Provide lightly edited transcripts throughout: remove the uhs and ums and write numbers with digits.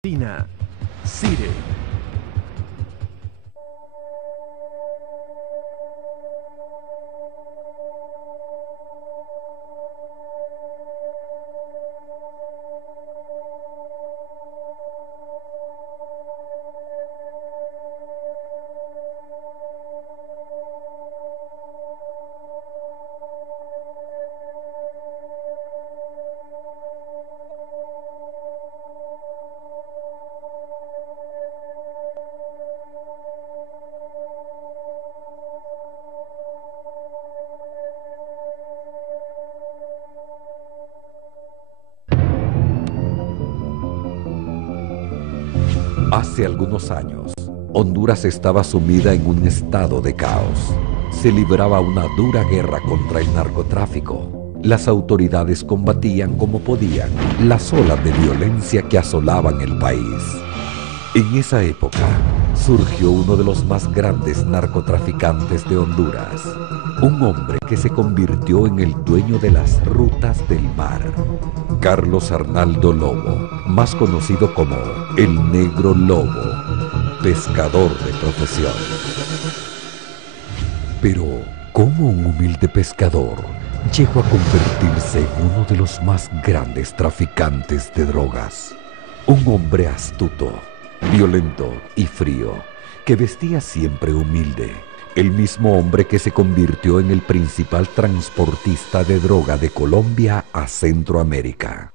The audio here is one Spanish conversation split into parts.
Tina, City. Hace algunos años, Honduras estaba sumida en un estado de caos. Se libraba una dura guerra contra el narcotráfico. Las autoridades combatían como podían las olas de violencia que asolaban el país. En esa época, surgió uno de los más grandes narcotraficantes de Honduras, un hombre que se convirtió en el dueño de las rutas del mar. Carlos Arnaldo Lobo, más conocido como el Negro Lobo, pescador de profesión. Pero, ¿cómo un humilde pescador llegó a convertirse en uno de los más grandes traficantes de drogas? Un hombre astuto, violento y frío, que vestía siempre humilde. El mismo hombre que se convirtió en el principal transportista de droga de Colombia a Centroamérica.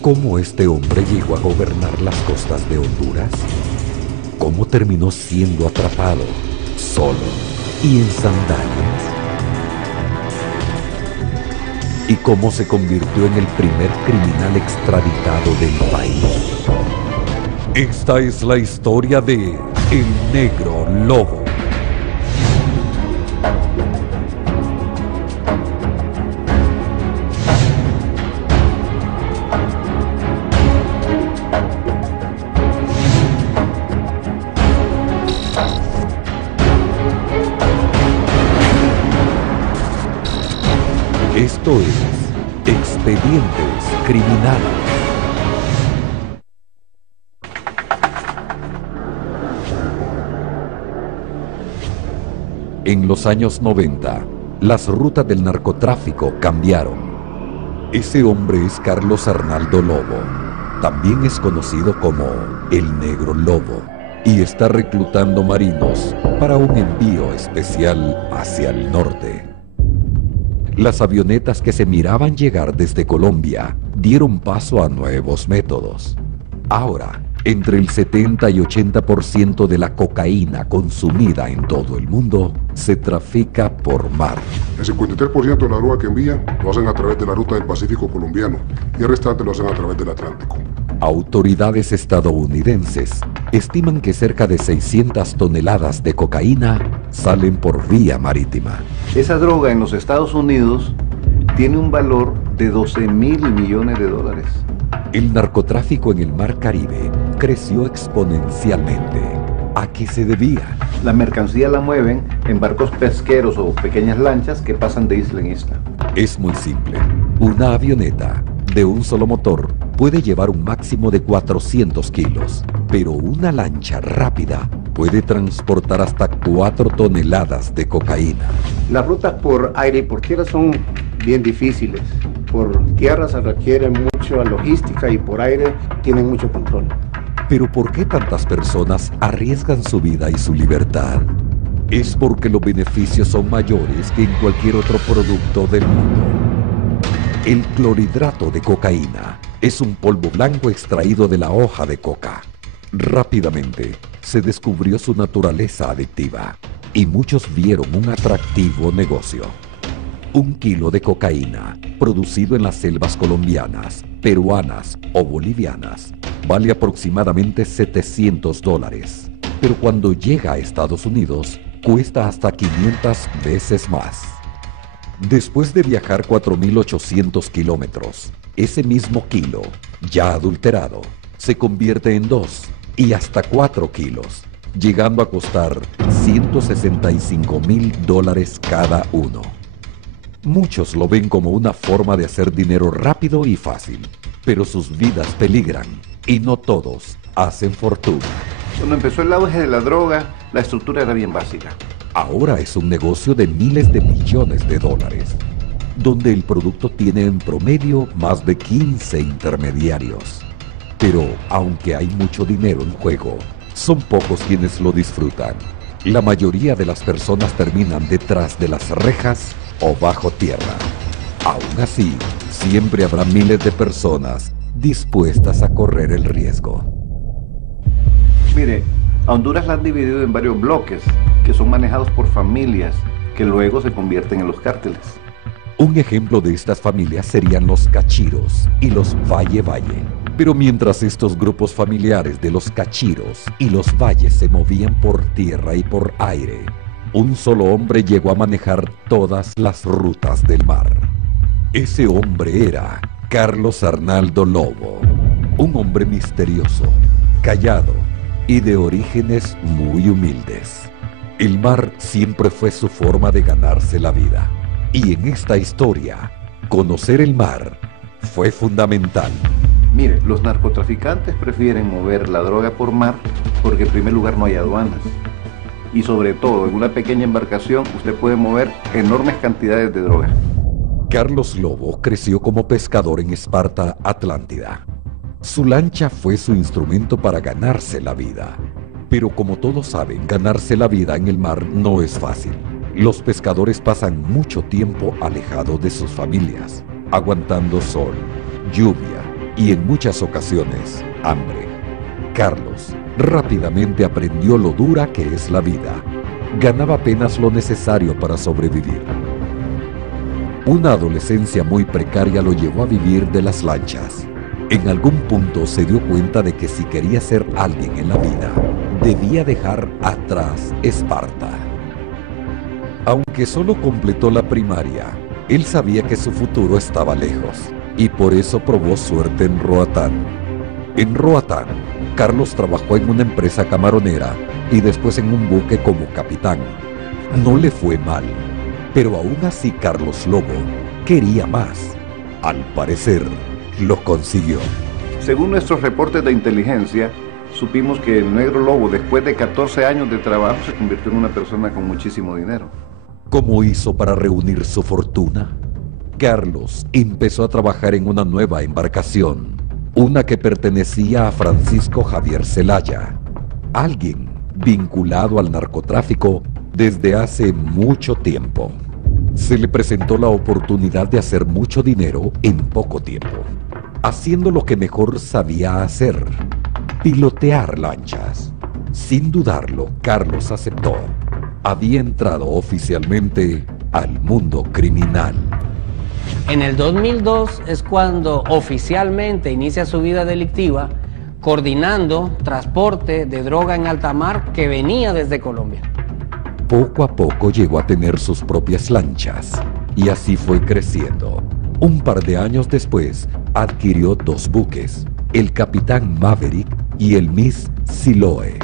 ¿Cómo este hombre llegó a gobernar las costas de Honduras? ¿Cómo terminó siendo atrapado, solo y en sandalias? ¿Y cómo se convirtió en el primer criminal extraditado del país? Esta es la historia de El Negro Lobo. Esto es Expedientes Criminales. En los años 90, las rutas del narcotráfico cambiaron. Ese hombre es Carlos Arnaldo Lobo. También es conocido como el Negro Lobo y está reclutando marinos para un envío especial hacia el norte. Las avionetas que se miraban llegar desde Colombia dieron paso a nuevos métodos. Ahora, entre el 70 y 80% de la cocaína consumida en todo el mundo se trafica por mar. El 53% de la droga que envían lo hacen a través de la ruta del Pacífico colombiano y el restante lo hacen a través del Atlántico. Autoridades estadounidenses estiman que cerca de 600 toneladas de cocaína salen por vía marítima. Esa droga en los Estados Unidos tiene un valor de 12.000 millones de dólares. El narcotráfico en el Mar Caribe creció exponencialmente. ¿A qué se debía? La mercancía la mueven en barcos pesqueros o pequeñas lanchas que pasan de isla en isla. Es muy simple. Una avioneta de un solo motor puede llevar un máximo de 400 kilos, pero una lancha rápida puede transportar hasta 4 toneladas de cocaína. Las rutas por aire y por tierra son bien difíciles. Por tierra se requiere mucha logística y por aire tienen mucho control. Pero ¿por qué tantas personas arriesgan su vida y su libertad? Es porque los beneficios son mayores que en cualquier otro producto del mundo. El clorhidrato de cocaína es un polvo blanco extraído de la hoja de coca. Rápidamente se descubrió su naturaleza adictiva y muchos vieron un atractivo negocio. 1 kilo de cocaína, producido en las selvas colombianas, peruanas o bolivianas, vale aproximadamente $700. Pero cuando llega a Estados Unidos, cuesta hasta 500 veces más. Después de viajar 4.800 kilómetros, ese mismo kilo, ya adulterado, se convierte en 2 y hasta 4 kilos, llegando a costar $165.000 cada uno. Muchos lo ven como una forma de hacer dinero rápido y fácil, pero sus vidas peligran Y no todos hacen fortuna. Cuando empezó el auge de la droga, la estructura era bien básica. Ahora es un negocio de miles de millones de dólares, donde el producto tiene en promedio más de 15 intermediarios. Pero aunque hay mucho dinero en juego, son pocos quienes lo disfrutan. La mayoría de las personas terminan detrás de las rejas o bajo tierra. Aún así, siempre habrá miles de personas dispuestas a correr el riesgo. Mire, a Honduras la han dividido en varios bloques que son manejados por familias que luego se convierten en los cárteles. Un ejemplo de estas familias serían los cachiros y los valle-valle. Pero mientras estos grupos familiares de los cachiros y los valles se movían por tierra y por aire, un solo hombre llegó a manejar todas las rutas del mar. Ese hombre era Carlos Arnaldo Lobo, un hombre misterioso, callado y de orígenes muy humildes. El mar siempre fue su forma de ganarse la vida. Y en esta historia, conocer el mar fue fundamental. Mire, los narcotraficantes prefieren mover la droga por mar porque en primer lugar no hay aduanas. Y sobre todo, en una pequeña embarcación usted puede mover enormes cantidades de droga. Carlos Lobo creció como pescador en Esparta, Atlántida. Su lancha fue su instrumento para ganarse la vida. Pero como todos saben, ganarse la vida en el mar no es fácil. Los pescadores pasan mucho tiempo alejados de sus familias, aguantando sol, lluvia y en muchas ocasiones hambre. Carlos rápidamente aprendió lo dura que es la vida. Ganaba apenas lo necesario para sobrevivir. Una adolescencia muy precaria lo llevó a vivir de las lanchas. En algún punto se dio cuenta de que si quería ser alguien en la vida, debía dejar atrás Esparta. Aunque solo completó la primaria, él sabía que su futuro estaba lejos y por eso probó suerte en Roatán. En Roatán, Carlos trabajó en una empresa camaronera y después en un buque como capitán. No le fue mal, pero aún así Carlos Lobo quería más. Al parecer, lo consiguió. Según nuestros reportes de inteligencia, supimos que el Negro Lobo, después de 14 años de trabajo, se convirtió en una persona con muchísimo dinero. ¿Cómo hizo para reunir su fortuna? Carlos empezó a trabajar en una nueva embarcación, una que pertenecía a Francisco Javier Zelaya, alguien vinculado al narcotráfico desde hace mucho tiempo. Se le presentó la oportunidad de hacer mucho dinero en poco tiempo, haciendo lo que mejor sabía hacer: pilotear lanchas. Sin dudarlo, Carlos aceptó. Había entrado oficialmente al mundo criminal. En el 2002 es cuando oficialmente inicia su vida delictiva, coordinando transporte de droga en alta mar que venía desde Colombia. Poco a poco llegó a tener sus propias lanchas y así fue creciendo. Un par de años después adquirió 2 buques, el Capitán Maverick y el Miss Siloe.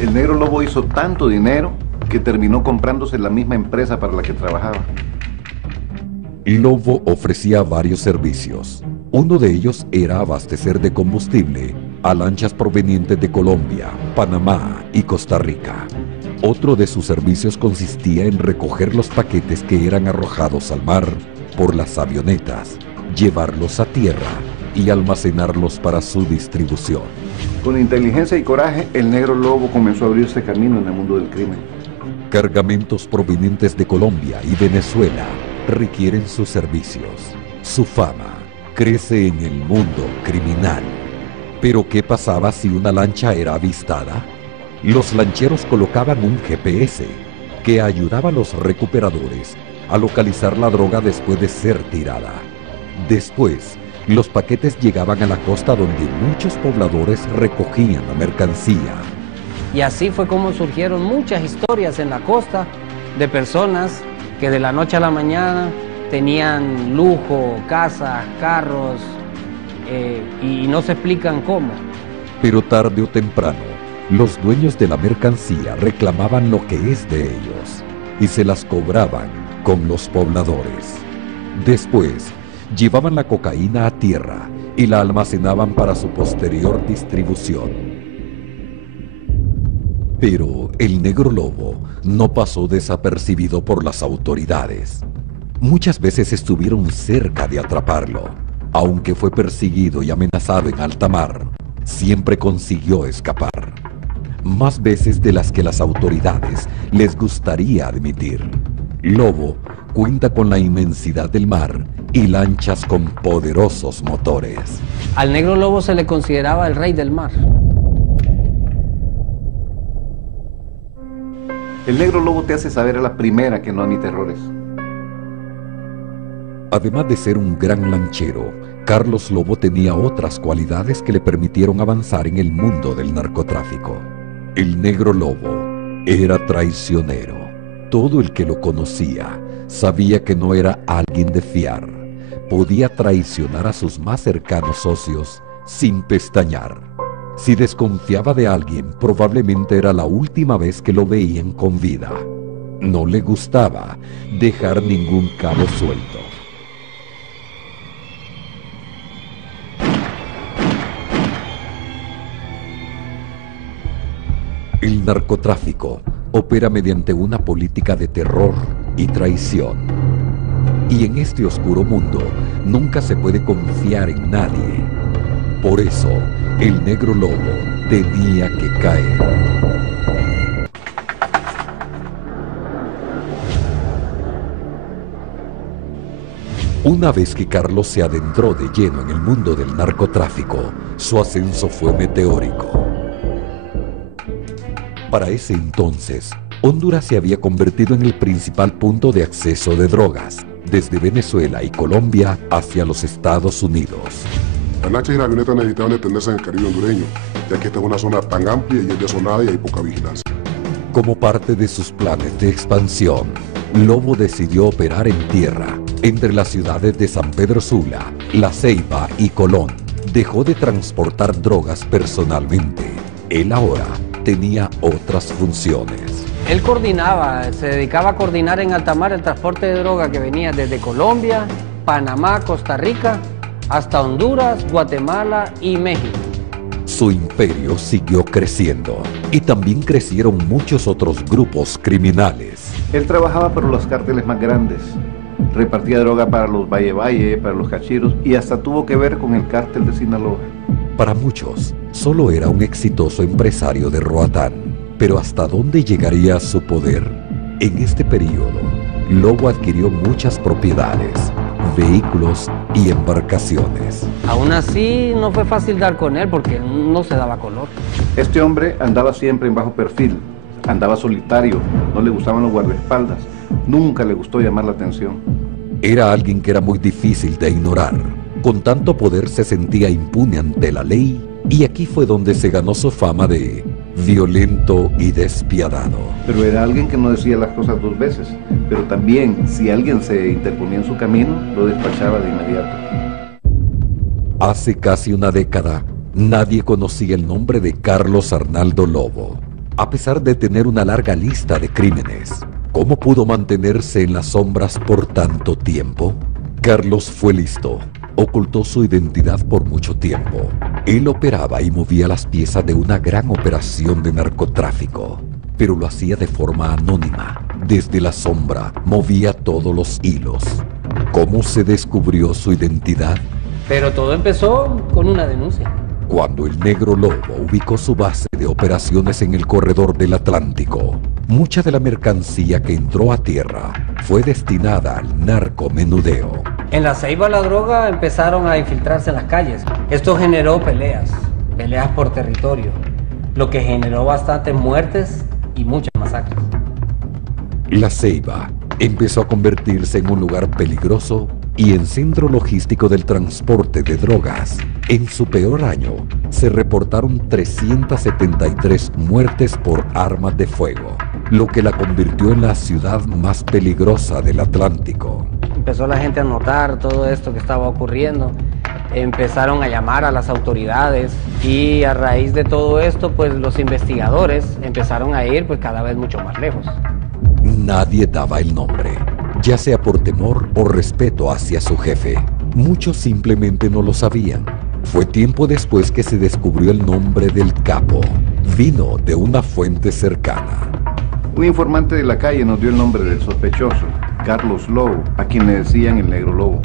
El Negro Lobo hizo tanto dinero que terminó comprándose la misma empresa para la que trabajaba. Lobo ofrecía varios servicios. Uno de ellos era abastecer de combustible a lanchas provenientes de Colombia, Panamá y Costa Rica. Otro de sus servicios consistía en recoger los paquetes que eran arrojados al mar por las avionetas, llevarlos a tierra y almacenarlos para su distribución. Con inteligencia y coraje, el Negro Lobo comenzó a abrirse camino en el mundo del crimen. Cargamentos provenientes de Colombia y Venezuela requieren sus servicios. Su fama crece en el mundo criminal. ¿Pero qué pasaba si una lancha era avistada? Los lancheros colocaban un GPS que ayudaba a los recuperadores a localizar la droga después de ser tirada. Después, los paquetes llegaban a la costa donde muchos pobladores recogían la mercancía. Y así fue como surgieron muchas historias en la costa de personas que de la noche a la mañana tenían lujo, casas, carros, y no se explican cómo. Pero tarde o temprano, los dueños de la mercancía reclamaban lo que es de ellos y se las cobraban con los pobladores. Después, llevaban la cocaína a tierra y la almacenaban para su posterior distribución. Pero el Negro Lobo no pasó desapercibido por las autoridades. Muchas veces estuvieron cerca de atraparlo. Aunque fue perseguido y amenazado en alta mar, siempre consiguió escapar. Más veces de las que las autoridades les gustaría admitir. Lobo cuenta con la inmensidad del mar y lanchas con poderosos motores. Al Negro Lobo se le consideraba el rey del mar. El Negro Lobo te hace saber a la primera que no admite errores. Además de ser un gran lanchero, Carlos Lobo tenía otras cualidades que le permitieron avanzar en el mundo del narcotráfico. El Negro Lobo era traicionero. Todo el que lo conocía sabía que no era alguien de fiar. Podía traicionar a sus más cercanos socios sin pestañear. Si desconfiaba de alguien, probablemente era la última vez que lo veían con vida. No le gustaba dejar ningún cabo suelto. El narcotráfico opera mediante una política de terror y traición. Y en este oscuro mundo nunca se puede confiar en nadie. Por eso, el Negro Lobo tenía que caer. Una vez que Carlos se adentró de lleno en el mundo del narcotráfico, su ascenso fue meteórico. Para ese entonces, Honduras se había convertido en el principal punto de acceso de drogas, desde Venezuela y Colombia hacia los Estados Unidos. Las lanchas y las avionetas necesitaban detenerse en el Caribe hondureño, ya que esta es una zona tan amplia y es desolada y hay poca vigilancia. Como parte de sus planes de expansión, Lobo decidió operar en tierra, entre las ciudades de San Pedro Sula, La Ceiba y Colón. Dejó de transportar drogas personalmente. Él ahora tenía otras funciones. Él coordinaba, se dedicaba a coordinar en alta mar el transporte de droga que venía desde Colombia, Panamá, Costa Rica, hasta Honduras, Guatemala y México. Su imperio siguió creciendo y también crecieron muchos otros grupos criminales. Él trabajaba para los cárteles más grandes. Repartía droga para los Valle Valle, para los cachiros y hasta tuvo que ver con el cártel de Sinaloa. Para muchos, solo era un exitoso empresario de Roatán, pero ¿hasta dónde llegaría su poder? En este periodo, Lobo adquirió muchas propiedades, vehículos y embarcaciones. Aún así, no fue fácil dar con él porque no se daba color. Este hombre andaba siempre en bajo perfil, andaba solitario, no le gustaban los guardaespaldas, nunca le gustó llamar la atención. Era alguien que era muy difícil de ignorar. Con tanto poder se sentía impune ante la ley, y aquí fue donde se ganó su fama de violento y despiadado. Pero era alguien que no decía las cosas dos veces, pero también si alguien se interponía en su camino, lo despachaba de inmediato. Hace casi una década, nadie conocía el nombre de Carlos Arnaldo Lobo, a pesar de tener una larga lista de crímenes. ¿Cómo pudo mantenerse en las sombras por tanto tiempo? Carlos fue listo. Ocultó su identidad por mucho tiempo. Él operaba y movía las piezas de una gran operación de narcotráfico, pero lo hacía de forma anónima. Desde la sombra movía todos los hilos. ¿Cómo se descubrió su identidad? Pero todo empezó con una denuncia. Cuando el Negro Lobo ubicó su base de operaciones en el corredor del Atlántico, mucha de la mercancía que entró a tierra fue destinada al narcomenudeo. En La Ceiba la droga empezaron a infiltrarse en las calles. Esto generó peleas por territorio, lo que generó bastantes muertes y muchas masacres. La Ceiba empezó a convertirse en un lugar peligroso y en centro logístico del transporte de drogas. En su peor año, se reportaron 373 muertes por armas de fuego, lo que la convirtió en la ciudad más peligrosa del Atlántico. Empezó la gente a notar todo esto que estaba ocurriendo. Empezaron a llamar a las autoridades y a raíz de todo esto, pues los investigadores empezaron a ir pues cada vez mucho más lejos. Nadie daba el nombre, ya sea por temor o respeto hacia su jefe. Muchos simplemente no lo sabían. Fue tiempo después que se descubrió el nombre del capo. Vino de una fuente cercana. Un informante de la calle nos dio el nombre del sospechoso, Carlos Lobo, a quien le decían el Negro Lobo.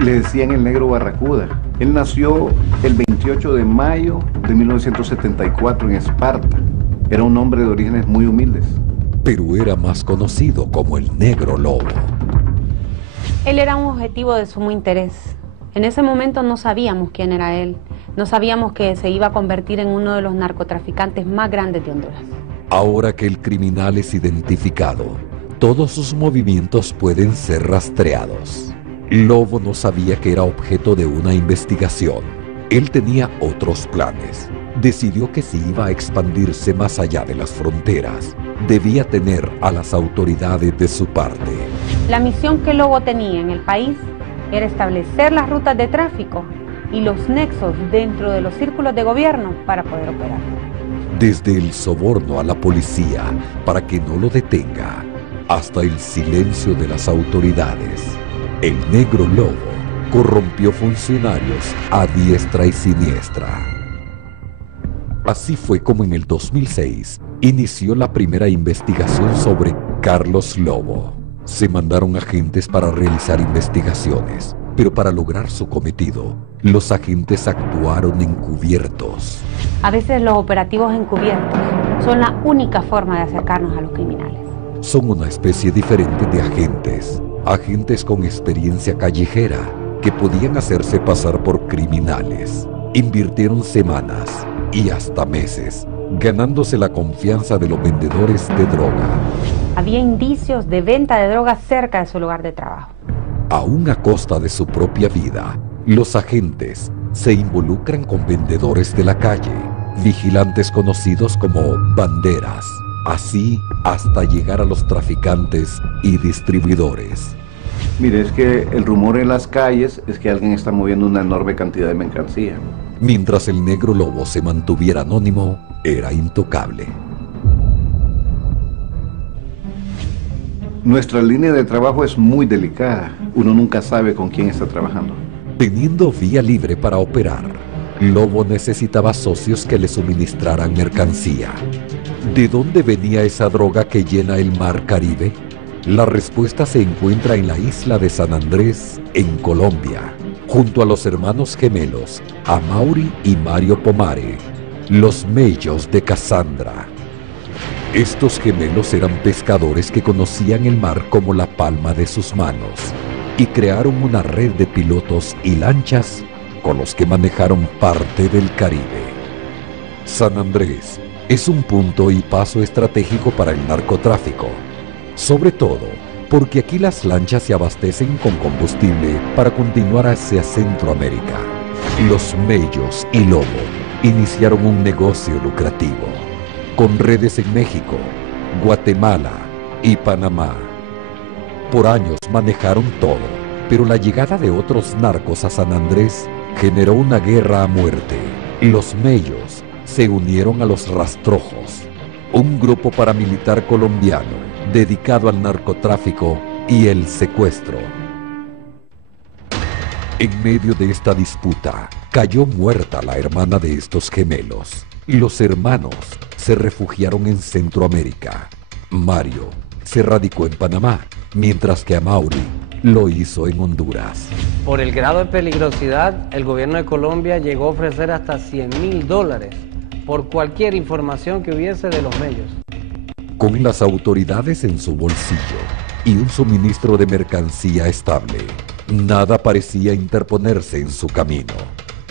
Le decían el Negro Barracuda. Él nació el 28 de mayo de 1974 en Esparta. Era un hombre de orígenes muy humildes. Pero era más conocido como el Negro Lobo. Él era un objetivo de sumo interés. En ese momento no sabíamos quién era él. No sabíamos que se iba a convertir en uno de los narcotraficantes más grandes de Honduras. Ahora que el criminal es identificado, todos sus movimientos pueden ser rastreados. Lobo no sabía que era objeto de una investigación. Él tenía otros planes. Decidió que si iba a expandirse más allá de las fronteras, debía tener a las autoridades de su parte. La misión que Lobo tenía en el país era establecer las rutas de tráfico y los nexos dentro de los círculos de gobierno para poder operar. Desde el soborno a la policía para que no lo detenga, hasta el silencio de las autoridades, el Negro Lobo corrompió funcionarios a diestra y siniestra. Así fue como en el 2006 inició la primera investigación sobre Carlos Lobo. Se mandaron agentes para realizar investigaciones, pero para lograr su cometido, los agentes actuaron encubiertos. A veces los operativos encubiertos son la única forma de acercarnos a los criminales. Son una especie diferente de agentes, agentes con experiencia callejera que podían hacerse pasar por criminales. Invirtieron semanas y hasta meses ganándose la confianza de los vendedores de droga. Había indicios de venta de drogas cerca de su lugar de trabajo. Aún a costa de su propia vida, los agentes se involucran con vendedores de la calle, vigilantes conocidos como banderas, así hasta llegar a los traficantes y distribuidores. Mire, es que el rumor en las calles es que alguien está moviendo una enorme cantidad de mercancía. Mientras el Negro Lobo se mantuviera anónimo, era intocable. Nuestra línea de trabajo es muy delicada. Uno nunca sabe con quién está trabajando. Teniendo vía libre para operar, Lobo necesitaba socios que le suministraran mercancía. ¿De dónde venía esa droga que llena el mar Caribe? La respuesta se encuentra en la isla de San Andrés, en Colombia, junto a los hermanos gemelos, Amaury y Mario Pomare, los Mellos de Cassandra. Estos gemelos eran pescadores que conocían el mar como la palma de sus manos y crearon una red de pilotos y lanchas con los que manejaron parte del Caribe. San Andrés es un punto y paso estratégico para el narcotráfico, sobre todo porque aquí las lanchas se abastecen con combustible para continuar hacia Centroamérica. Los Mellos y Lobo iniciaron un negocio lucrativo, con redes en México, Guatemala y Panamá. Por años manejaron todo, pero la llegada de otros narcos a San Andrés generó una guerra a muerte. Los Mellos se unieron a los Rastrojos, un grupo paramilitar colombiano dedicado al narcotráfico y el secuestro. En medio de esta disputa, cayó muerta la hermana de estos gemelos. Los hermanos se refugiaron en Centroamérica. Mario se radicó en Panamá, mientras que Amaury lo hizo en Honduras. Por el grado de peligrosidad, el gobierno de Colombia llegó a ofrecer hasta $100,000 por cualquier información que hubiese de los Mellos. Con las autoridades en su bolsillo y un suministro de mercancía estable, nada parecía interponerse en su camino.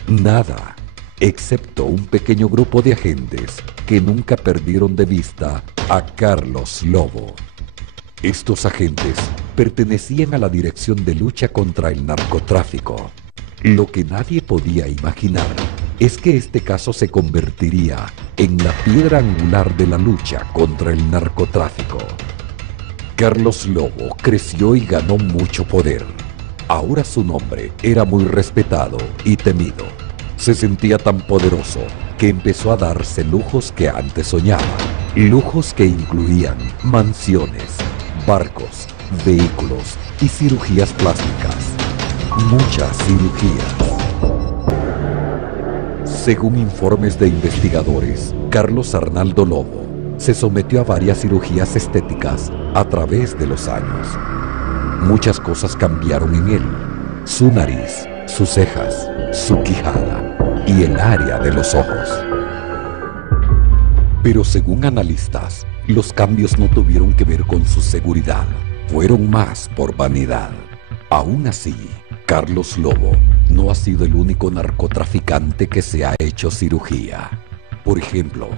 Nada, excepto un pequeño grupo de agentes que nunca perdieron de vista a Carlos Lobo. Estos agentes pertenecían a la Dirección de Lucha contra el Narcotráfico. Lo que nadie podía imaginar es que este caso se convertiría en la piedra angular de la lucha contra el narcotráfico. Carlos Lobo creció y ganó mucho poder. Ahora su nombre era muy respetado y temido. Se sentía tan poderoso que empezó a darse lujos que antes soñaba. Lujos que incluían mansiones, barcos, vehículos y cirugías plásticas. muchas cirugías. Según informes de investigadores, Carlos Arnaldo Lobo se sometió a varias cirugías estéticas a través de los años. Muchas cosas cambiaron en él: su nariz, sus cejas, su quijada y el área de los ojos. Pero según analistas, los cambios no tuvieron que ver con su seguridad, fueron más por vanidad. Aún así, Carlos Lobo no ha sido el único narcotraficante que se ha hecho cirugía. Por ejemplo,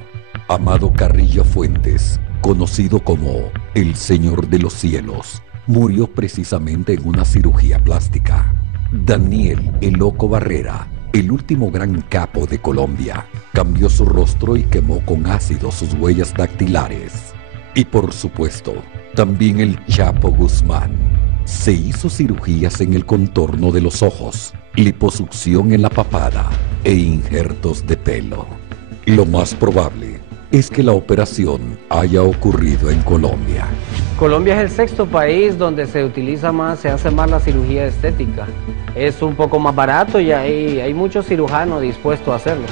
Amado Carrillo Fuentes, conocido como el Señor de los Cielos, murió precisamente en una cirugía plástica. Daniel El Loco Barrera, el último gran capo de Colombia, cambió su rostro y quemó con ácido sus huellas dactilares. Y por supuesto, también el Chapo Guzmán se hizo cirugías en el contorno de los ojos, liposucción en la papada e injertos de pelo. Lo más probable es que la operación haya ocurrido en Colombia. Colombia es el sexto país donde se hace más la cirugía estética. Es un poco más barato y hay muchos cirujanos dispuestos a hacerlo.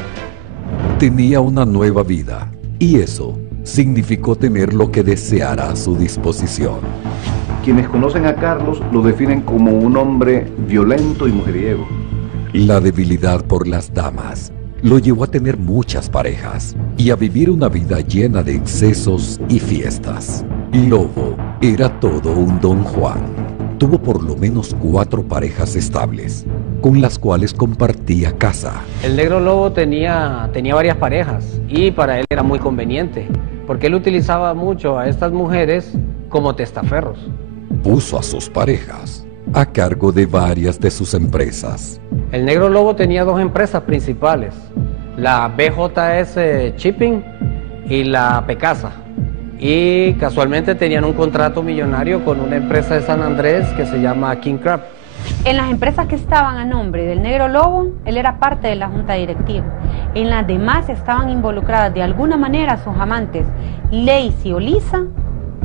Tenía una nueva vida y eso significó tener lo que deseara a su disposición. Quienes conocen a Carlos lo definen como un hombre violento y mujeriego. La debilidad por las damas lo llevó a tener muchas parejas y a vivir una vida llena de excesos y fiestas. Lobo era todo un Don Juan. Tuvo por lo menos 4 parejas estables, con las cuales compartía casa. El Negro Lobo tenía varias parejas y para él era muy conveniente, porque él utilizaba mucho a estas mujeres como testaferros. Puso a sus parejas a cargo de varias de sus empresas. El Negro Lobo tenía 2 empresas principales, la BJS Shipping y la Pecasa. Y casualmente tenían un contrato millonario con una empresa de San Andrés que se llama King Crab. En las empresas que estaban a nombre del Negro Lobo, él era parte de la junta directiva. En las demás estaban involucradas de alguna manera sus amantes, Lacey o Lisa,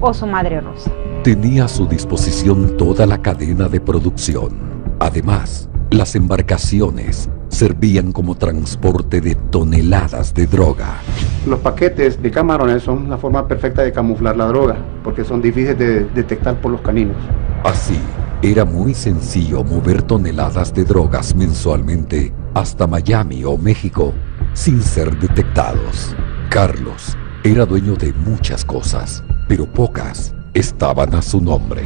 o su madre Rosa. Tenía a su disposición toda la cadena de producción. Además, las embarcaciones servían como transporte de toneladas de droga. Los paquetes de camarones son la forma perfecta de camuflar la droga, porque son difíciles de detectar por los caninos. Así, era muy sencillo mover toneladas de drogas mensualmente hasta Miami o México sin ser detectados. Carlos era dueño de muchas cosas, pero pocas estaban a su nombre.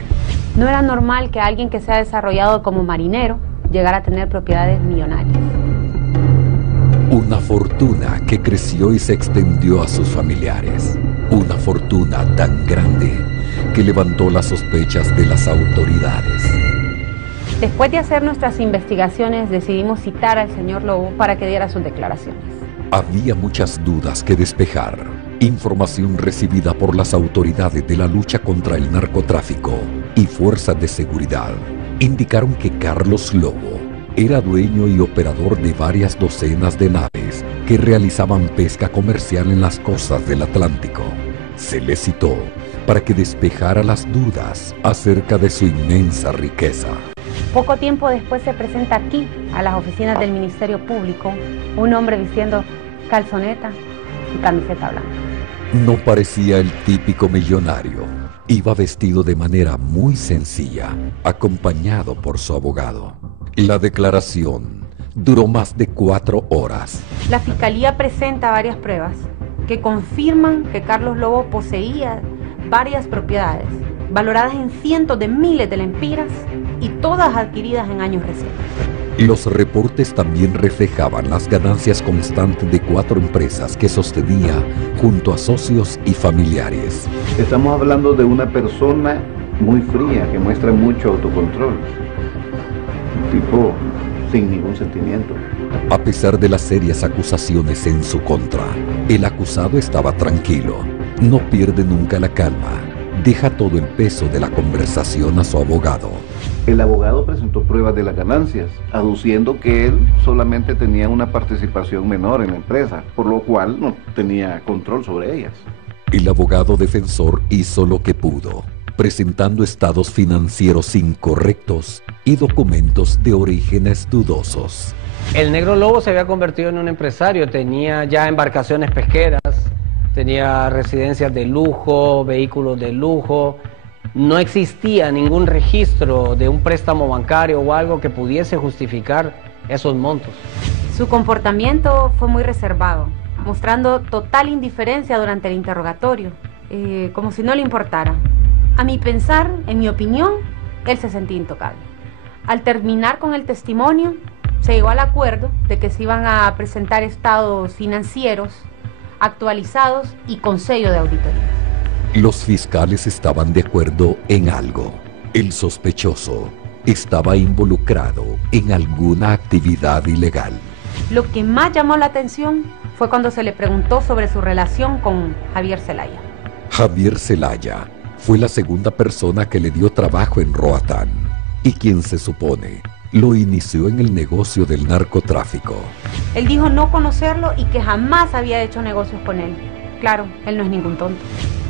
No era normal que alguien que se ha desarrollado como marinero llegara a tener propiedades millonarias. Una fortuna que creció y se extendió a sus familiares. Una fortuna tan grande que levantó las sospechas de las autoridades. Después de hacer nuestras investigaciones, decidimos citar al señor Lobo para que diera sus declaraciones. Había muchas dudas que despejar. Información recibida por las autoridades de la lucha contra el narcotráfico y fuerzas de seguridad indicaron que Carlos Lobo era dueño y operador de varias docenas de naves que realizaban pesca comercial en las costas del Atlántico. Se le citó para que despejara las dudas acerca de su inmensa riqueza. Poco tiempo después se presenta aquí, a las oficinas del Ministerio Público, un hombre vistiendo calzoneta y camiseta blanca. No parecía el típico millonario. Iba vestido de manera muy sencilla, acompañado por su abogado. La declaración duró más de 4 horas. La Fiscalía presenta varias pruebas que confirman que Carlos Lobo poseía varias propiedades, valoradas en cientos de miles de lempiras y todas adquiridas en años recientes. Los reportes también reflejaban las ganancias constantes de 4 empresas que sostenía junto a socios y familiares. Estamos hablando de una persona muy fría, que muestra mucho autocontrol. Un tipo sin ningún sentimiento. A pesar de las serias acusaciones en su contra, el acusado estaba tranquilo. No pierde nunca la calma. Deja todo el peso de la conversación a su abogado. El abogado presentó pruebas de las ganancias, aduciendo que él solamente tenía una participación menor en la empresa, por lo cual no tenía control sobre ellas. El abogado defensor hizo lo que pudo, presentando estados financieros incorrectos y documentos de orígenes dudosos. El Negro Lobo se había convertido en un empresario, tenía ya embarcaciones pesqueras, tenía residencias de lujo, vehículos de lujo. No existía ningún registro de un préstamo bancario o algo que pudiese justificar esos montos. Su comportamiento fue muy reservado, mostrando total indiferencia durante el interrogatorio, como si no le importara. A mi pensar, en mi opinión, él se sentía intocable. Al terminar con el testimonio, se llegó al acuerdo de que se iban a presentar estados financieros actualizados y con sello de auditoría. Los fiscales estaban de acuerdo en algo. El sospechoso estaba involucrado en alguna actividad ilegal. Lo que más llamó la atención fue cuando se le preguntó sobre su relación con Javier Zelaya. Javier Zelaya fue la segunda persona que le dio trabajo en Roatán y quien se supone lo inició en el negocio del narcotráfico. Él dijo no conocerlo y que jamás había hecho negocios con él. Claro, él no es ningún tonto.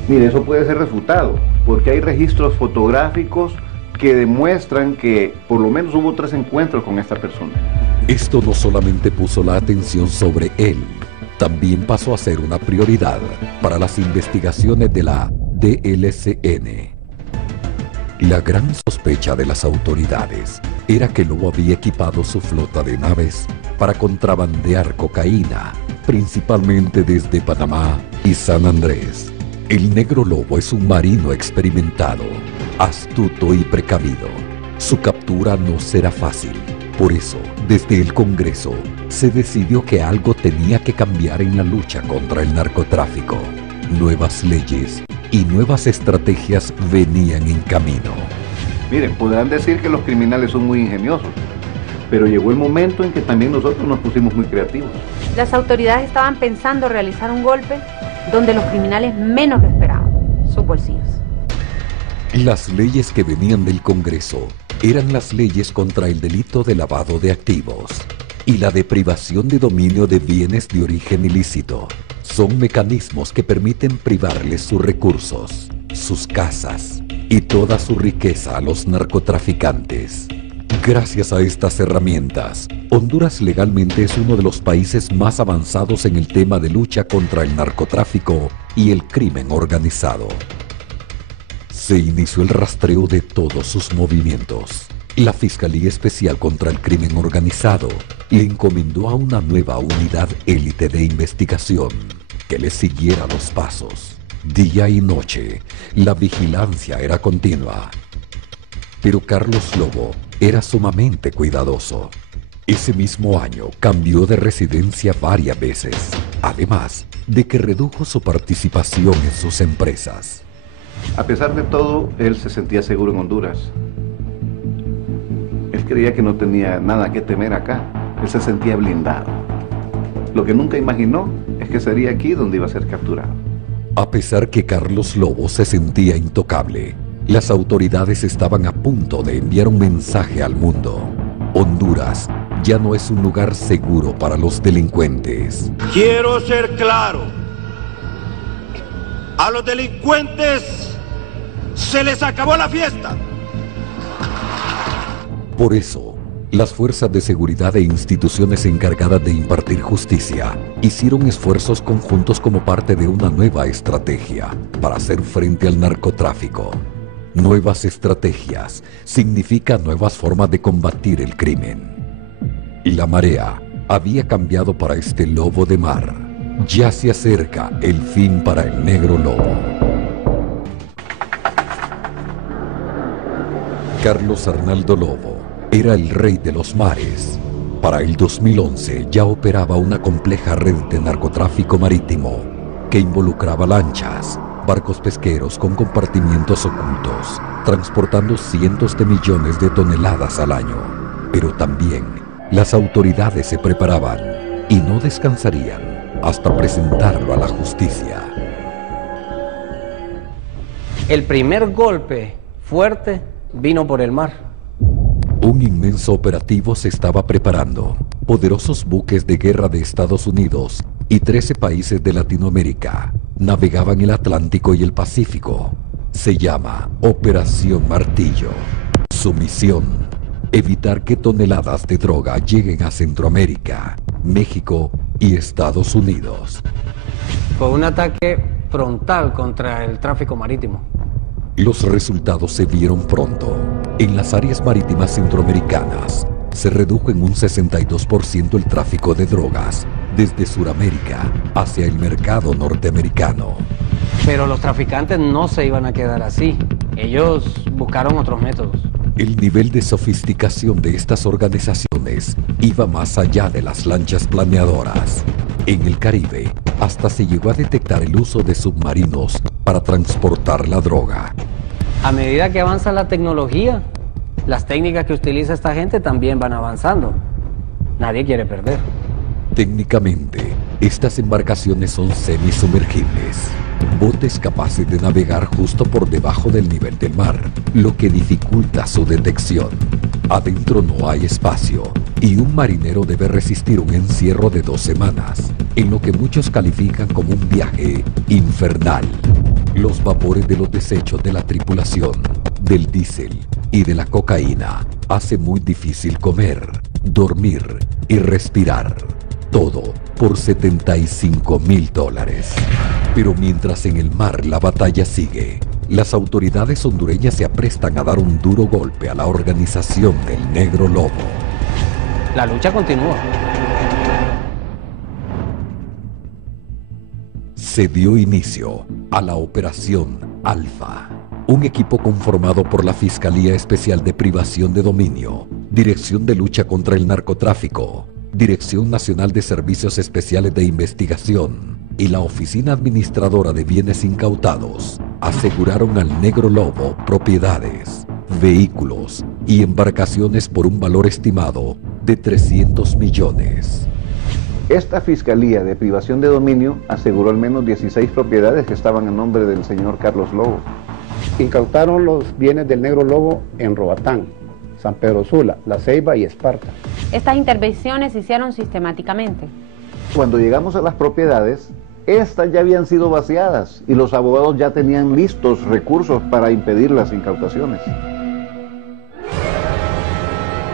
Mire, eso puede ser refutado, porque hay registros fotográficos que demuestran que por lo menos hubo 3 encuentros con esta persona. Esto no solamente puso la atención sobre él, también pasó a ser una prioridad para las investigaciones de la DLCN. La gran sospecha de las autoridades era que Lobo había equipado su flota de naves para contrabandear cocaína, principalmente desde Panamá y San Andrés. El Negro Lobo es un marino experimentado, astuto y precavido. Su captura no será fácil. Por eso, desde el Congreso, se decidió que algo tenía que cambiar en la lucha contra el narcotráfico. Nuevas leyes y nuevas estrategias venían en camino. Miren, podrán decir que los criminales son muy ingeniosos, pero llegó el momento en que también nosotros nos pusimos muy creativos. Las autoridades estaban pensando realizar un golpe donde los criminales menos lo esperaban, sus bolsillos. Las leyes que venían del Congreso eran las leyes contra el delito de lavado de activos y la de privación de dominio de bienes de origen ilícito. Son mecanismos que permiten privarles sus recursos, sus casas y toda su riqueza a los narcotraficantes. Gracias a estas herramientas, Honduras legalmente es uno de los países más avanzados en el tema de lucha contra el narcotráfico y el crimen organizado. Se inició el rastreo de todos sus movimientos. La Fiscalía Especial contra el Crimen Organizado le encomendó a una nueva unidad élite de investigación que le siguiera los pasos. Día y noche, la vigilancia era continua. Pero Carlos Lobo era sumamente cuidadoso. Ese mismo año cambió de residencia varias veces, además de que redujo su participación en sus empresas. A pesar de todo, él se sentía seguro en Honduras. Él creía que no tenía nada que temer acá. Él se sentía blindado. Lo que nunca imaginó es que sería aquí donde iba a ser capturado. A pesar que Carlos Lobo se sentía intocable, las autoridades estaban a punto de enviar un mensaje al mundo. Honduras ya no es un lugar seguro para los delincuentes. Quiero ser claro. A los delincuentes se les acabó la fiesta. Por eso, las fuerzas de seguridad e instituciones encargadas de impartir justicia hicieron esfuerzos conjuntos como parte de una nueva estrategia para hacer frente al narcotráfico. Nuevas estrategias significan nuevas formas de combatir el crimen. La marea había cambiado para este lobo de mar. Ya se acerca el fin para el Negro Lobo. Carlos Arnaldo Lobo era el rey de los mares. Para el 2011 ya operaba una compleja red de narcotráfico marítimo que involucraba lanchas, barcos pesqueros con compartimientos ocultos, transportando cientos de millones de toneladas al año. Pero también las autoridades se preparaban y no descansarían hasta presentarlo a la justicia. El primer golpe fuerte vino por el mar. Un inmenso operativo se estaba preparando. Poderosos buques de guerra de Estados Unidos y 13 países de Latinoamérica navegaban el Atlántico y el Pacífico. Se llama Operación Martillo. Su misión: evitar que toneladas de droga lleguen a Centroamérica, México y Estados Unidos. Fue un ataque frontal contra el tráfico marítimo. Los resultados se vieron pronto. En las áreas marítimas centroamericanas se redujo en un 62% el tráfico de drogas desde Sudamérica hacia el mercado norteamericano. Pero los traficantes no se iban a quedar así. Ellos buscaron otros métodos. El nivel de sofisticación de estas organizaciones iba más allá de las lanchas planeadoras. En el Caribe, hasta se llegó a detectar el uso de submarinos para transportar la droga. A medida que avanza la tecnología, las técnicas que utiliza esta gente también van avanzando. Nadie quiere perder. Técnicamente, estas embarcaciones son semisumergibles, botes capaces de navegar justo por debajo del nivel del mar, lo que dificulta su detección. Adentro no hay espacio y un marinero debe resistir un encierro de 2 semanas, en lo que muchos califican como un viaje infernal. Los vapores de los desechos de la tripulación, del diésel y de la cocaína hace muy difícil comer, dormir y respirar. Todo por $75,000. Pero mientras en el mar la batalla sigue, las autoridades hondureñas se aprestan a dar un duro golpe a la organización del Negro Lobo. La lucha continúa. Se dio inicio a la Operación Alfa, un equipo conformado por la Fiscalía Especial de Privación de Dominio, Dirección de Lucha contra el Narcotráfico, Dirección Nacional de Servicios Especiales de Investigación y la Oficina Administradora de Bienes Incautados, aseguraron al Negro Lobo propiedades, vehículos y embarcaciones por un valor estimado de 300 millones. Esta Fiscalía de Privación de Dominio aseguró al menos 16 propiedades que estaban a nombre del señor Carlos Lobo. Incautaron los bienes del Negro Lobo en Roatán, San Pedro Sula, La Ceiba y Esparta. Estas intervenciones se hicieron sistemáticamente. Cuando llegamos a las propiedades, estas ya habían sido vaciadas y los abogados ya tenían listos recursos para impedir las incautaciones.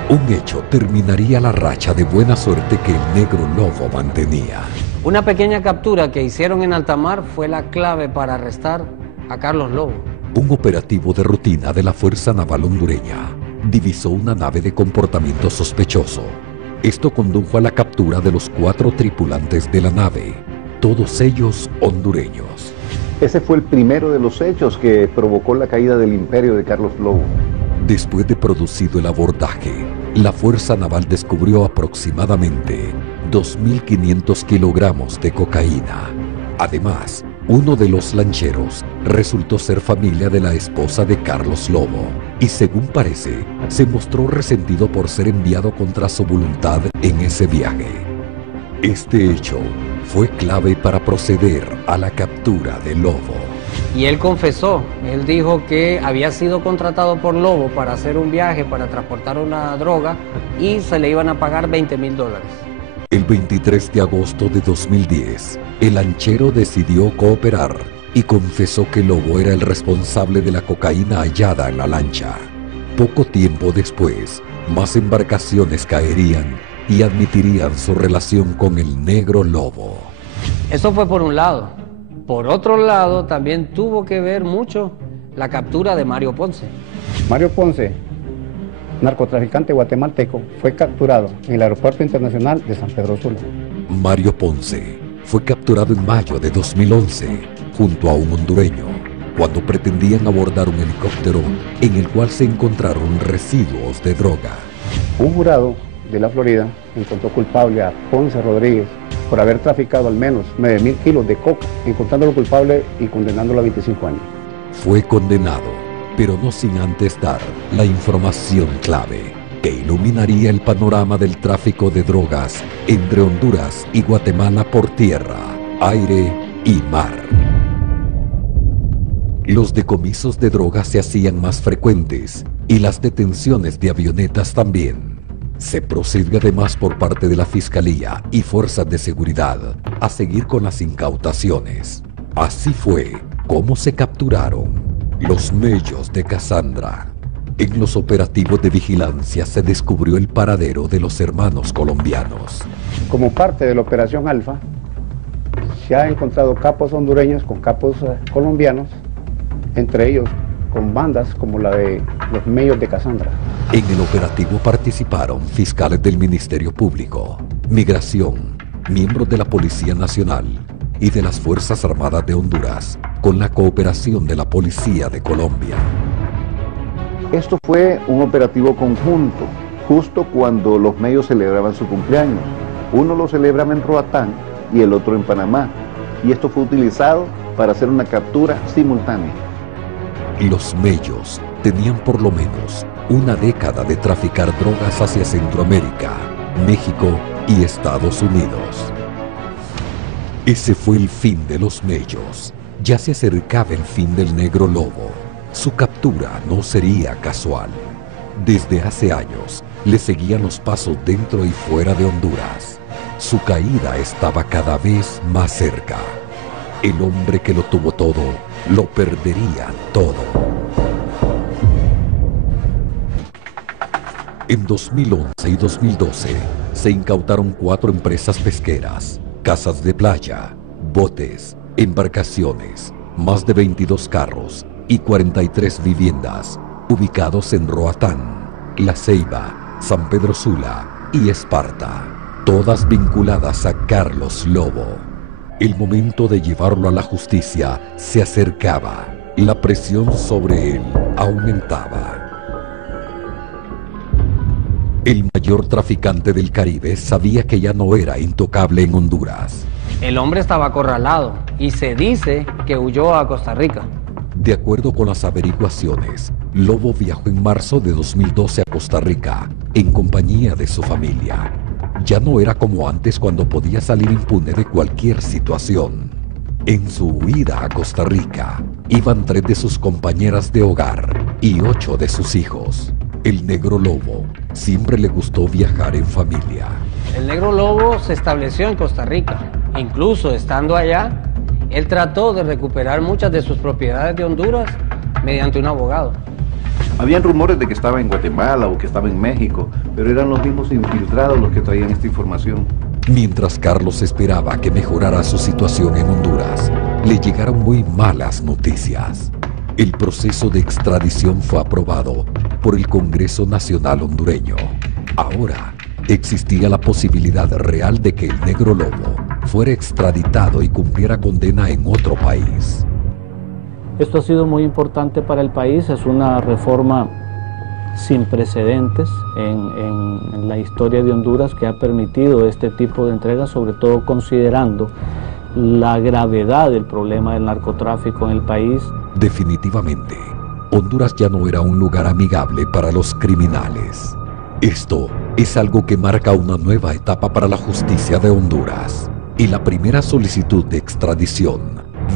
Un hecho terminaría la racha de buena suerte que el Negro Lobo mantenía. Una pequeña captura que hicieron en alta mar fue la clave para arrestar a Carlos Lobo. Un operativo de rutina de la Fuerza Naval hondureña divisó una nave de comportamiento sospechoso. Esto condujo a la captura de los 4 tripulantes de la nave, todos ellos hondureños. Ese fue el primero de los hechos que provocó la caída del imperio de Carlos Lobo. Después de producido el abordaje, la Fuerza Naval descubrió aproximadamente 2.500 kilogramos de cocaína. Además, uno de los lancheros resultó ser familia de la esposa de Carlos Lobo y, según parece, se mostró resentido por ser enviado contra su voluntad en ese viaje. Este hecho fue clave para proceder a la captura de Lobo. Y él confesó, él dijo que había sido contratado por Lobo para hacer un viaje, para transportar una droga y se le iban a pagar $20,000. El 23 de agosto de 2010, el lanchero decidió cooperar y confesó que Lobo era el responsable de la cocaína hallada en la lancha. Poco tiempo después, más embarcaciones caerían y admitirían su relación con el Negro Lobo. Eso fue por un lado. Por otro lado, también tuvo que ver mucho la captura de Mario Ponce. Mario Ponce, narcotraficante guatemalteco, fue capturado en el Aeropuerto Internacional de San Pedro Sula. Mario Ponce fue capturado en mayo de 2011 junto a un hondureño cuando pretendían abordar un helicóptero en el cual se encontraron residuos de droga. Un jurado de la Florida encontró culpable a Ponce Rodríguez por haber traficado al menos 9,000 kilos de coca, encontrándolo culpable y condenándolo a 25 años. Fue condenado, pero no sin antes dar la información clave que iluminaría el panorama del tráfico de drogas entre Honduras y Guatemala por tierra, aire y mar. Los decomisos de drogas se hacían más frecuentes y las detenciones de avionetas también. Se procede además por parte de la Fiscalía y fuerzas de seguridad a seguir con las incautaciones. Así fue como se capturaron Los Mellos de Casandra. En los operativos de vigilancia se descubrió el paradero de los hermanos colombianos. Como parte de la Operación Alfa, se han encontrado capos hondureños con capos colombianos, entre ellos con bandas como la de los Mellos de Casandra. En el operativo participaron fiscales del Ministerio Público, Migración, miembros de la Policía Nacional y de las Fuerzas Armadas de Honduras, con la cooperación de la Policía de Colombia. Esto fue un operativo conjunto, justo cuando los Mellos celebraban su cumpleaños. Uno lo celebraba en Roatán y el otro en Panamá, y esto fue utilizado para hacer una captura simultánea. Los Mellos tenían por lo menos una década de traficar drogas hacia Centroamérica, México y Estados Unidos. Ese fue el fin de los Mellos. Ya se acercaba el fin del Negro Lobo. Su captura no sería casual. Desde hace años le seguían los pasos dentro y fuera de Honduras. Su caída estaba cada vez más cerca. El hombre que lo tuvo todo, lo perdería todo. En 2011 y 2012 se incautaron 4 empresas pesqueras, casas de playa, botes, embarcaciones, más de 22 carros y 43 viviendas ubicados en Roatán, La Ceiba, San Pedro Sula y Esparta, todas vinculadas a Carlos Lobo. El momento de llevarlo a la justicia se acercaba y la presión sobre él aumentaba. El mayor traficante del Caribe sabía que ya no era intocable en Honduras. El hombre estaba acorralado y se dice que huyó a Costa Rica. De acuerdo con las averiguaciones, Lobo viajó en marzo de 2012 a Costa Rica en compañía de su familia. Ya no era como antes, cuando podía salir impune de cualquier situación. En su huida a Costa Rica iban 3 de sus compañeras de hogar y 8 de sus hijos. El Negro Lobo siempre le gustó viajar en familia. El Negro Lobo se estableció en Costa Rica. Incluso estando allá, él trató de recuperar muchas de sus propiedades de Honduras mediante un abogado. Habían rumores de que estaba en Guatemala o que estaba en México, pero eran los mismos infiltrados los que traían esta información. Mientras Carlos esperaba que mejorara su situación en Honduras, le llegaron muy malas noticias. El proceso de extradición fue aprobado por el Congreso Nacional hondureño. Ahora existía la posibilidad real de que el Negro Lobo fuera extraditado y cumpliera condena en otro país. Esto ha sido muy importante para el país, es una reforma sin precedentes en la historia de Honduras, que ha permitido este tipo de entregas, sobre todo considerando la gravedad del problema del narcotráfico en el país. Definitivamente, Honduras ya no era un lugar amigable para los criminales. Esto es algo que marca una nueva etapa para la justicia de Honduras. Y la primera solicitud de extradición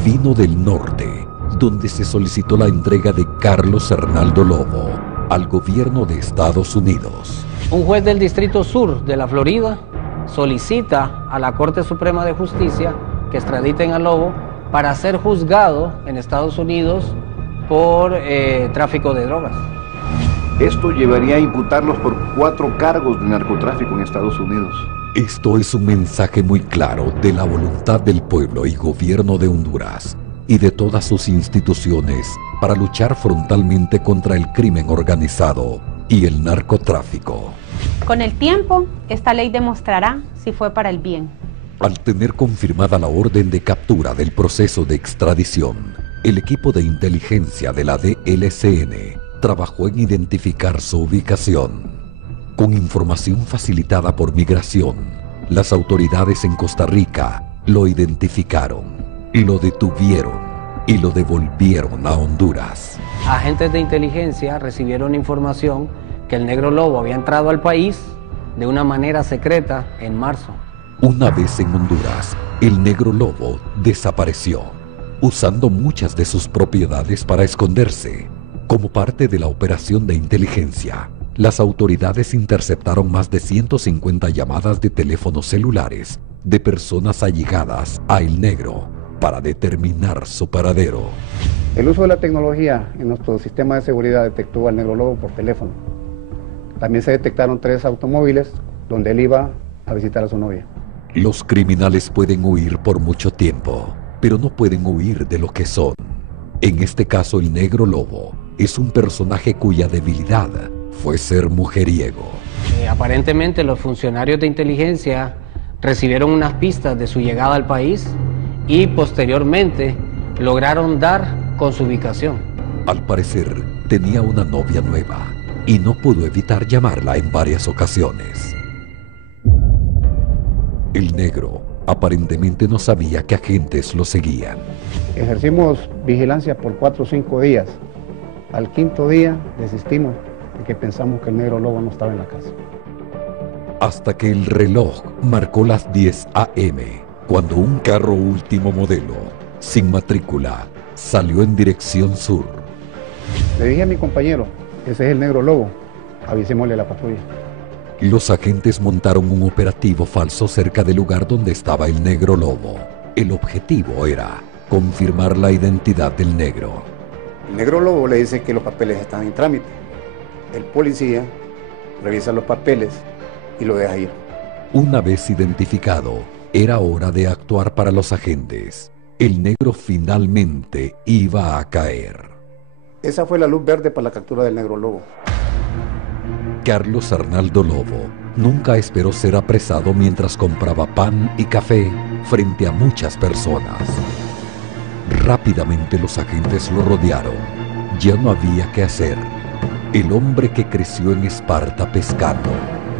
vino del norte, donde se solicitó la entrega de Carlos Hernaldo Lobo al gobierno de Estados Unidos. Un juez del Distrito Sur de la Florida solicita a la Corte Suprema de Justicia que extraditen a Lobo para ser juzgado en Estados Unidos por tráfico de drogas. Esto llevaría a imputarlos por 4 cargos de narcotráfico en Estados Unidos. Esto es un mensaje muy claro de la voluntad del pueblo y gobierno de Honduras y de todas sus instituciones para luchar frontalmente contra el crimen organizado y el narcotráfico. Con el tiempo, esta ley demostrará si fue para el bien. Al tener confirmada la orden de captura del proceso de extradición, el equipo de inteligencia de la DLCN trabajó en identificar su ubicación. Con información facilitada por Migración, las autoridades en Costa Rica lo identificaron, lo detuvieron y lo devolvieron a Honduras. Agentes de inteligencia recibieron información que el Negro Lobo había entrado al país de una manera secreta en marzo. Una vez en Honduras, el Negro Lobo desapareció, usando muchas de sus propiedades para esconderse. Como parte de la operación de inteligencia, las autoridades interceptaron más de 150 llamadas de teléfonos celulares de personas allegadas a El Negro para determinar su paradero. El uso de la tecnología en nuestro sistema de seguridad detectó al Negro Lobo por teléfono. También se detectaron 3 automóviles donde él iba a visitar a su novia. Los criminales pueden huir por mucho tiempo, pero no pueden huir de lo que son. En este caso, el Negro Lobo es un personaje cuya debilidad fue ser mujeriego. Aparentemente los funcionarios de inteligencia recibieron unas pistas de su llegada al país y posteriormente lograron dar con su ubicación. Al parecer, tenía una novia nueva y no pudo evitar llamarla en varias ocasiones. El negro aparentemente no sabía que agentes lo seguían. Ejercimos vigilancia por 4 o 5 días. Al 5.º día desistimos porque pensamos que el Negro Lobo no estaba en la casa. Hasta que el reloj marcó las 10 a.m., cuando un carro último modelo, sin matrícula, salió en dirección sur. Le dije a mi compañero, ese es el Negro Lobo, avisémosle a la patrulla. Los agentes montaron un operativo falso cerca del lugar donde estaba el Negro Lobo. El objetivo era confirmar la identidad del negro. El Negro Lobo le dice que los papeles están en trámite. El policía revisa los papeles y lo deja ir. Una vez identificado, era hora de actuar para los agentes. El negro finalmente iba a caer. Esa fue la luz verde para la captura del Negro Lobo. Carlos Arnaldo Lobo nunca esperó ser apresado mientras compraba pan y café frente a muchas personas. Rápidamente los agentes lo rodearon. Ya no había qué hacer. El hombre que creció en Esparta pescando,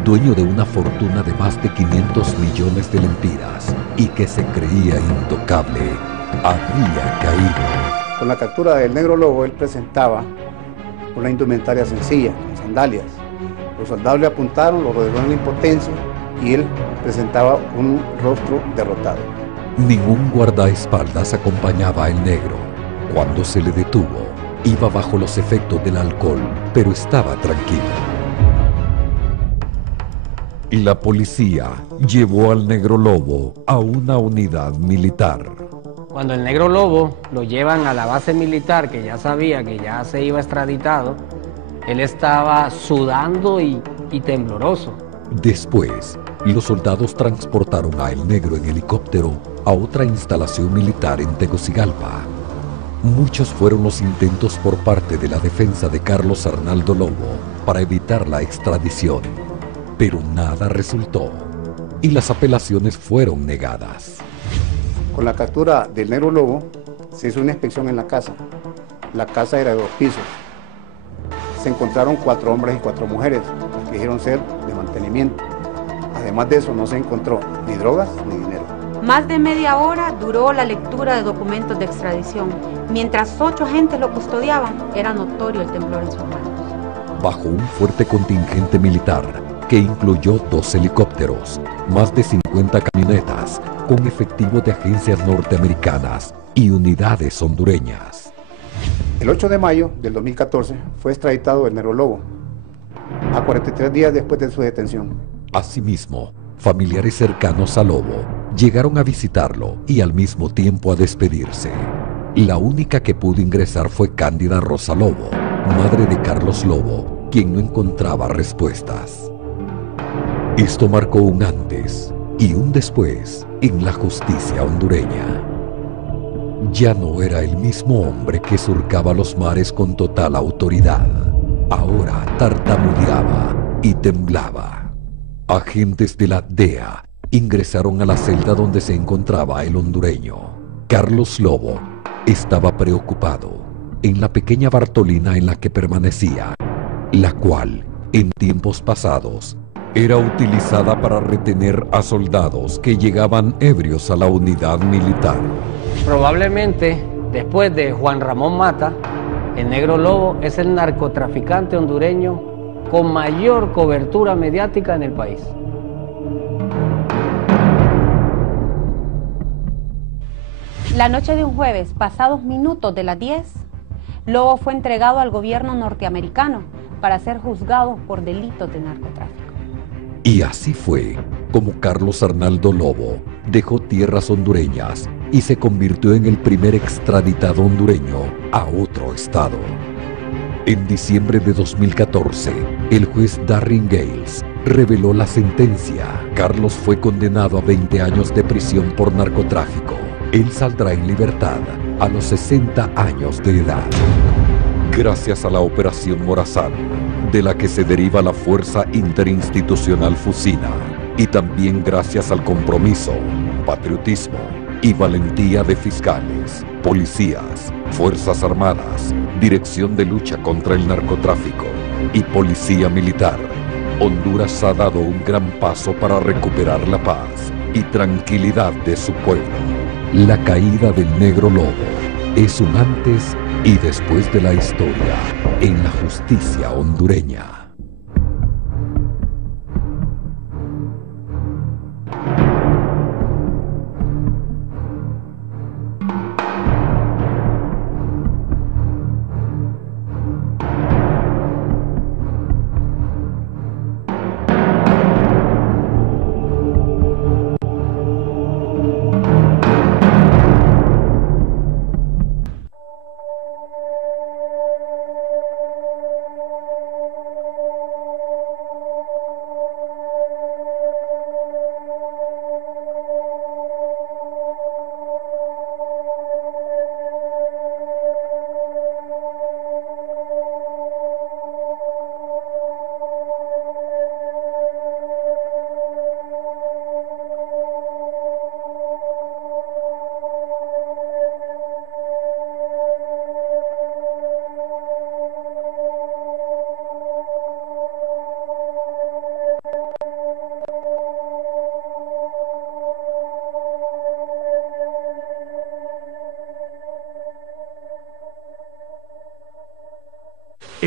dueño de una fortuna de más de 500 millones de lempiras y que se creía intocable, había caído. Con la captura del Negro Lobo, él presentaba una indumentaria sencilla, con sandalias. Los soldados le apuntaron, lo rodearon en la impotencia y él presentaba un rostro derrotado. Ningún guardaespaldas acompañaba al negro. Cuando se le detuvo, iba bajo los efectos del alcohol, pero estaba tranquilo. La policía llevó al Negro Lobo a una unidad militar. Cuando el Negro Lobo lo llevan a la base militar, que ya sabía que ya se iba extraditado, él estaba sudando y tembloroso. Después, los soldados transportaron a El Negro en helicóptero a otra instalación militar en Tegucigalpa. Muchos fueron los intentos por parte de la defensa de Carlos Arnaldo Lobo para evitar la extradición, pero nada resultó y las apelaciones fueron negadas. Con la captura del Negro Lobo, se hizo una inspección en la casa. La casa era de 2 pisos. Se encontraron 4 hombres y 4 mujeres, que dijeron ser de mantenimiento. Además de eso, no se encontró ni drogas ni dinero. Más de media hora duró la lectura de documentos de extradición. Mientras 8 agentes lo custodiaban, era notorio el temblor en sus manos. Bajo un fuerte contingente militar que incluyó 2 helicópteros, más de 50 camionetas, con efectivo de agencias norteamericanas y unidades hondureñas. El 8 de mayo del 2014 fue extraditado el Negro Lobo, a 43 días después de su detención. Asimismo, familiares cercanos a Lobo llegaron a visitarlo y al mismo tiempo a despedirse. La única que pudo ingresar fue Cándida Rosa Lobo, madre de Carlos Lobo, quien no encontraba respuestas. Esto marcó un antes y un después en la justicia hondureña. Ya no era el mismo hombre que surcaba los mares con total autoridad. Ahora tartamudeaba y temblaba. Agentes de la DEA ingresaron a la celda donde se encontraba el hondureño. Carlos Lobo estaba preocupado en la pequeña Bartolina en la que permanecía, la cual, en tiempos pasados, era utilizada para retener a soldados que llegaban ebrios a la unidad militar. Probablemente, después de Juan Ramón Mata, el Negro Lobo es el narcotraficante hondureño con mayor cobertura mediática en el país. La noche de un jueves, pasados minutos de las 10, Lobo fue entregado al gobierno norteamericano para ser juzgado por delitos de narcotráfico. Y así fue como Carlos Arnaldo Lobo, dejó tierras hondureñas y se convirtió en el primer extraditado hondureño a otro estado. En diciembre de 2014, el juez Darren Gales reveló la sentencia. Carlos fue condenado a 20 años de prisión por narcotráfico. Él saldrá en libertad a los 60 años de edad. Gracias a la Operación Morazán, de la que se deriva la Fuerza Interinstitucional Fusina, y también gracias al compromiso, patriotismo y valentía de fiscales, policías, Fuerzas Armadas, Dirección de Lucha contra el Narcotráfico y Policía Militar, Honduras ha dado un gran paso para recuperar la paz y tranquilidad de su pueblo. La caída del Negro Lobo es un antes y después de la historia en la justicia hondureña.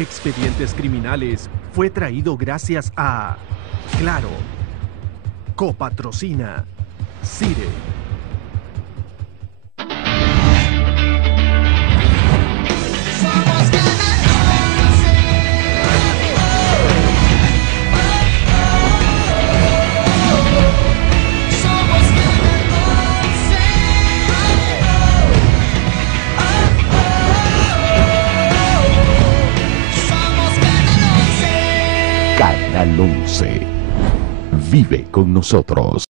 Expedientes Criminales fue traído gracias a Claro. Copatrocina CIDE. Canal 11. Vive con nosotros.